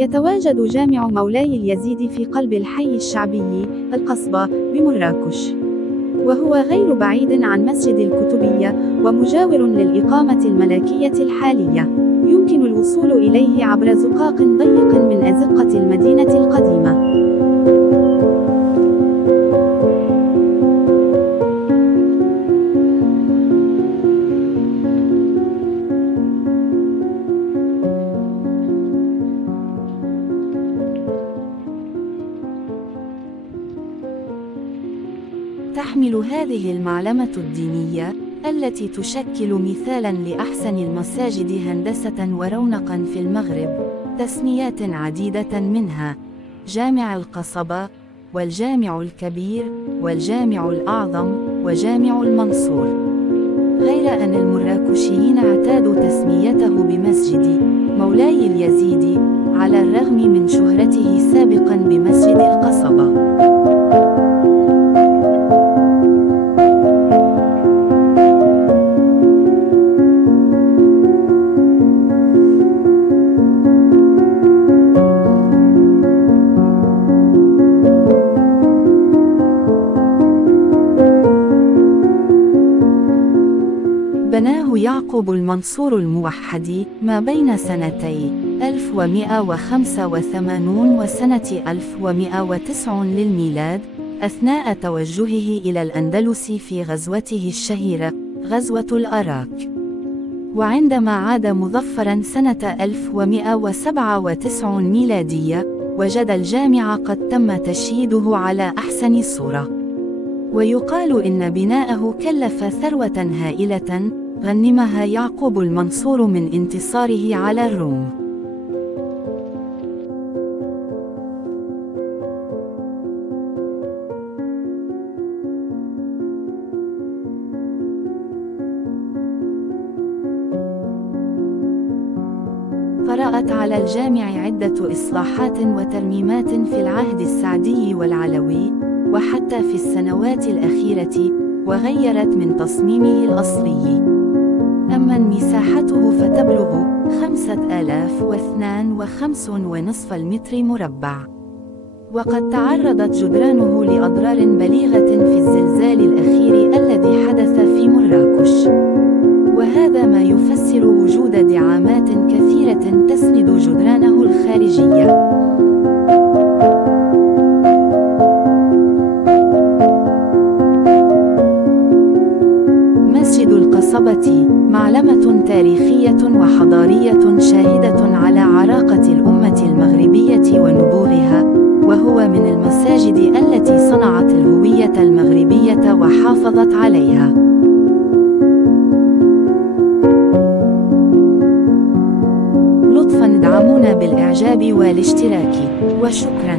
يتواجد جامع مولاي اليزيد في قلب الحي الشعبي القصبة بمراكش، وهو غير بعيد عن مسجد الكتبية ومجاور للإقامة الملكية الحالية. يمكن الوصول إليه عبر زقاق ضيق من أزقة المدينة القديمة. تحمل هذه المعلمة الدينية، التي تشكل مثالاً لأحسن المساجد هندسة ورونقاً في المغرب، تسميات عديدة منها جامع القصبة، والجامع الكبير، والجامع الأعظم، وجامع المنصور. غير أن المراكشيين اعتادوا تسميته بمسجد مولاي اليزيد، على الرغم من شهرته سابقاً بمسجد القصبة. بناه يعقوب المنصور الموحد ما بين سنتي 1185 وسنة 1109 للميلاد، أثناء توجهه إلى الأندلس في غزوته الشهيرة غزوة الأراك. وعندما عاد مظفراً سنة 1197 ميلادية، وجد الجامع قد تم تشييده على أحسن صورة. ويقال إن بناءه كلف ثروة هائلة غنمها يعقوب المنصور من انتصاره على الروم. طرأت على الجامع عدة إصلاحات وترميمات في العهد السعدي والعلوي، وحتى في السنوات الأخيرة، وغيرت من تصميمه الأصلي. أما مساحته فتبلغ 5052.5 متر مربع. وقد تعرضت جدرانه لأضرار بليغة في الزلزال الأخير الذي حدث في مراكش، وهذا ما يفسر وجود دعامات كثيرة تسند جدرانه الخارجية. مسجد القصبة معلمة تاريخية وحضارية شاهدة على عراقة الأمة المغربية ونبوغها، وهو من المساجد التي صنعت الهوية المغربية وحافظت عليها. لطفاً ادعمونا بالإعجاب والاشتراك، وشكراً.